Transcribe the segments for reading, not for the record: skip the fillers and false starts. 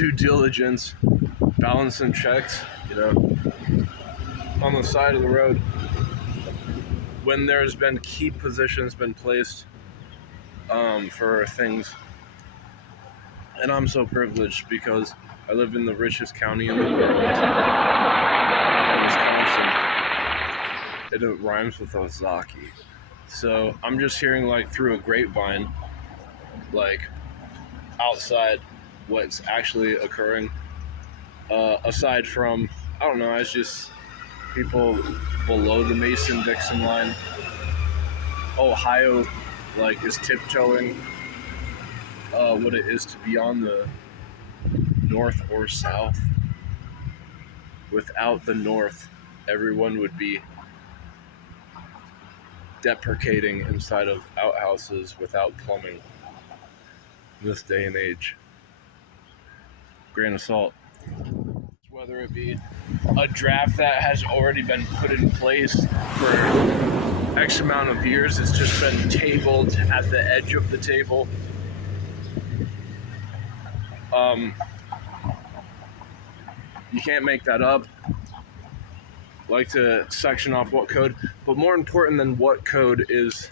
due diligence, balancing checks, on the side of the road when there's been key positions been placed for things. And I'm so privileged because I live in the richest county in the world, Wisconsin. It rhymes with Ozaki. So I'm just hearing through a grapevine, outside what's actually occurring. Aside from, I don't know, it's just people below the Mason-Dixon line. Ohio, is tiptoeing what it is to be on the north or south. Without the north, everyone would be deprecating inside of outhouses without plumbing in this day and age. Grain of salt. Whether it be a draft that has already been put in place for X amount of years, it's just been tabled at the edge of the table. You can't make that up. Like to section off what code, but more important than what code is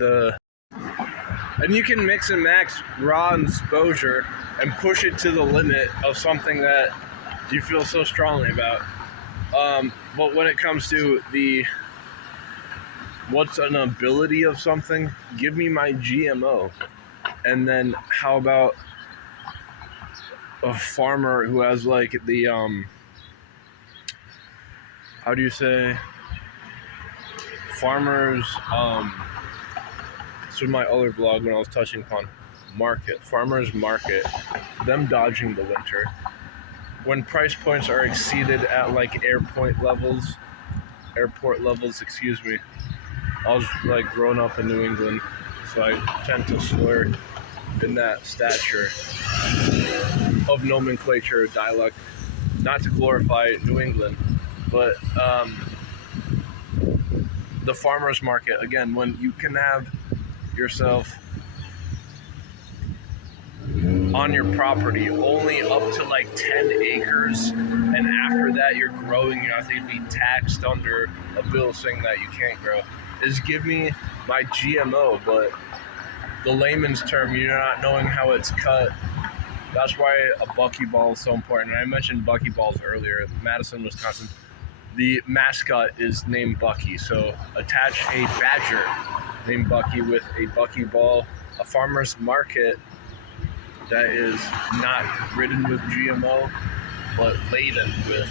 and you can mix and match raw exposure and push it to the limit of something that you feel so strongly about. But when it comes to what's an ability of something, give me my GMO. And then how about a farmer who has how do you say, farmers, this was my other vlog when I was touching upon farmers market, them dodging the winter. When price points are exceeded at airport levels, excuse me. I was growing up in New England, so I tend to slur in that stature of nomenclature, dialect, not to glorify New England, but the farmer's market, again, when you can have yourself on your property only up to 10 acres, and after that you're growing, you have to be taxed under a bill saying that you can't grow, is give me my GMO. But the layman's term, you're not knowing how it's cut. That's why a buckyball is so important. And I mentioned buckyballs earlier. Madison, Wisconsin, the mascot is named Bucky. So attach a badger named Bucky with a buckyball, a farmer's market that is not ridden with GMO, but laden with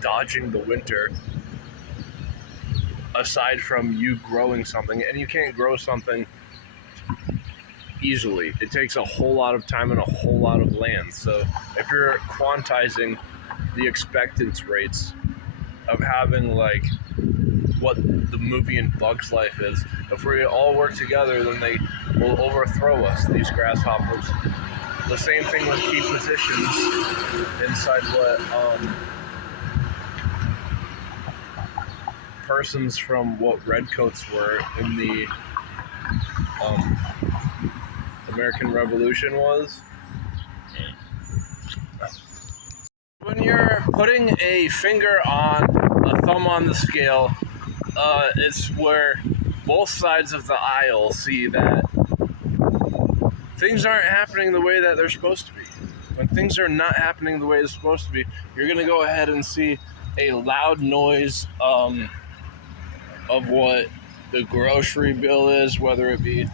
dodging the winter. Aside from you growing something, and you can't grow something easily. It takes a whole lot of time and a whole lot of land. So if you're quantizing the expectance rates of having what the movie in Bug's Life is, if we all work together, then they will overthrow us, these grasshoppers. The same thing with key positions inside what persons from what redcoats were in the American Revolution was. When you're putting a finger on a thumb on the scale, it's where both sides of the aisle see that things aren't happening the way that they're supposed to be. When things are not happening the way they're supposed to be, you're going to go ahead and see a loud noise of what the grocery bill is, whether it be